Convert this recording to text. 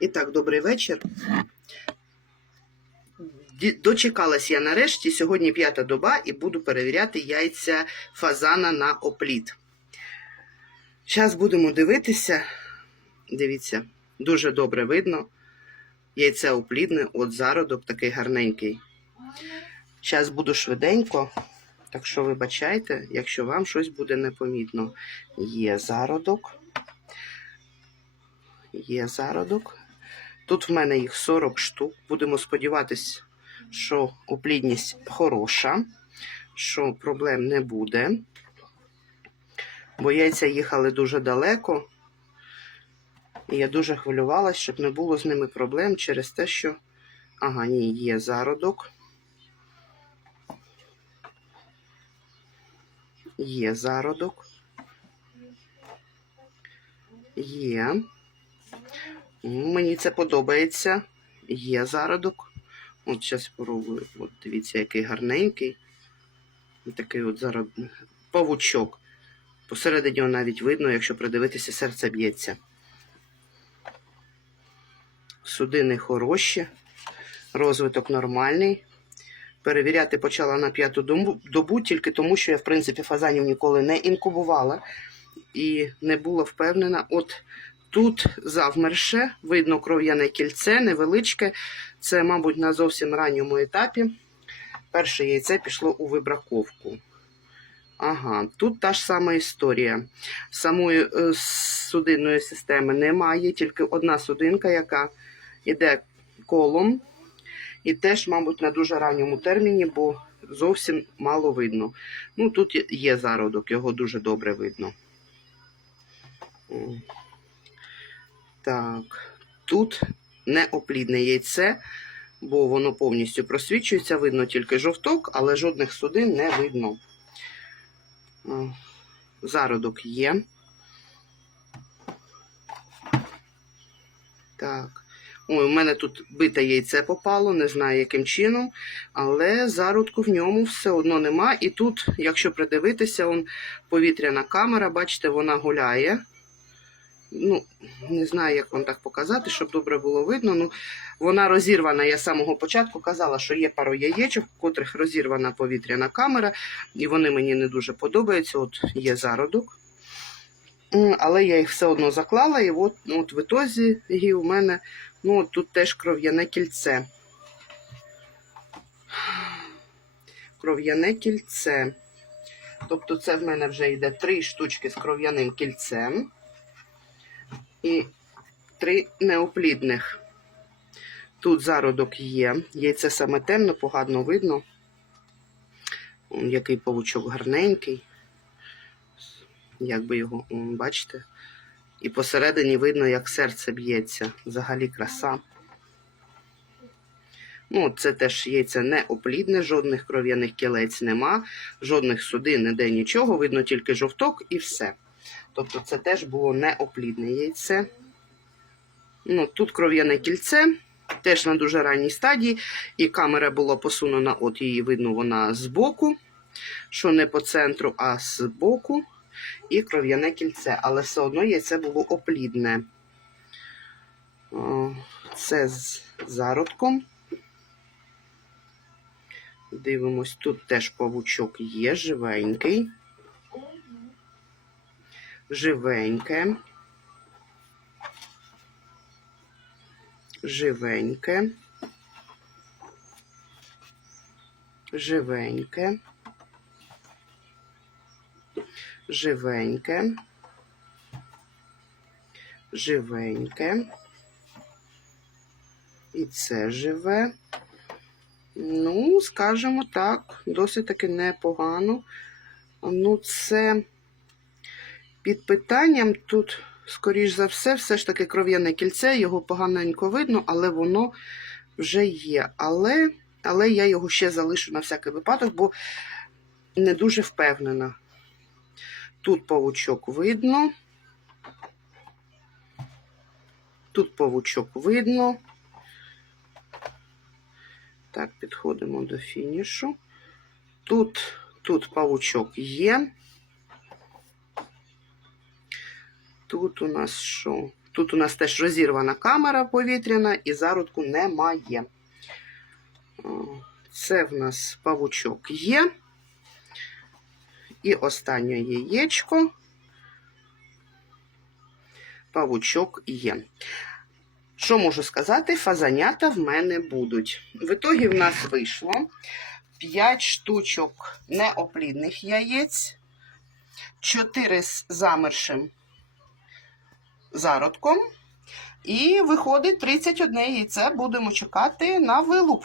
І так, добрий вечір. Дочекалась я нарешті. Сьогодні п'ята доба і буду перевіряти яйця фазана на опліт. Зараз будемо дивитися. Дивіться, дуже добре видно. Яйце оплідне, от зародок такий гарненький. Зараз буду швиденько. Так що вибачайте, якщо вам щось буде непомітно. Є зародок. Є зародок. Тут в мене їх 40 штук. Будемо сподіватися, що оплідність хороша, що проблем не буде. Бо яйця їхали дуже далеко. І я дуже хвилювалася, щоб не було з ними проблем через те, що. Ага, ні, є зародок. Є зародок. Є. Мені це подобається. Є зародок. От зараз спробую. От дивіться, який гарненький. Такий от зарод... павучок. Посередині його навіть видно, якщо придивитися, серце б'ється. Судини хороші, розвиток нормальний. Перевіряти почала на п'яту добу, тільки тому, що я, в принципі, фазанів ніколи не інкубувала і не була впевнена. От тут завмерше, видно кров'яне кільце, невеличке. Це, мабуть, на зовсім ранньому етапі. Перше яйце пішло у вибраковку. Ага, тут та ж сама історія. Самої е, судинної системи немає, тільки одна судинка, яка йде колом. І теж, мабуть, на дуже ранньому терміні, бо зовсім мало видно. Ну, тут є зародок, його дуже добре видно. Так, тут не оплідне яйце, бо воно повністю просвічується, видно тільки жовток, але жодних судин не видно. О, Зародок є. Так. Ой, у мене тут бите яйце попало, не знаю яким чином, але зародку в ньому все одно нема. І тут, якщо придивитися, он повітряна камера, бачите, вона гуляє. Ну, не знаю, як вам так показати, щоб добре було видно. Ну, вона розірвана. Я з самого початку казала, що є пару яєчок, в котрих розірвана повітряна камера, і вони мені не дуже подобаються. От є зародок. Але я їх все одно заклала, і от, от в ітозі і у мене ну, от тут теж кров'яне кільце. Кров'яне кільце. Тобто, це в мене вже йде три штучки з кров'яним кільцем і три неоплідних. Тут зародок є. Яйце саме темно, погано видно. Он, який павучок гарненький. Як би його, он, бачите? І посередині видно, як серце б'ється. Взагалі краса. Ну, це теж яйце не оплідне, жодних кров'яних кілець нема, жодних судин, ніде нічого, видно тільки жовток і все. Тобто це теж було неоплідне яйце. Ну, тут кров'яне кільце, теж на дуже ранній стадії, і камера була посунена, от її видно вона збоку, що не по центру, а збоку. І кров'яне кільце, але все одно яйце було оплідне. Це з зародком. Дивимось, тут теж павучок є, живенький. Живеньке. Живеньке. Живеньке. Живеньке. Живеньке. І це живе. Ну, скажімо так, досить таки непогано. Ну, це під питанням тут, скоріш за все, все ж таки кров'яне кільце, його поганенько видно, але воно вже є. Але, але я його ще залишу на всякий випадок, бо не дуже впевнена. Тут павучок видно. Тут павучок видно. Так, підходимо до фінішу. Тут, тут павучок є. Тут у нас що? Тут у нас теж розірвана камера повітряна і зародку немає. Це в нас павучок є. І останнє яєчко. Павучок є. Що можу сказати? Фазанята в мене будуть. В ітогі в нас вийшло 5 штучок неоплідних яєць, 4 з замершим зародком. І виходить 31 яйце. Будемо чекати на вилуп.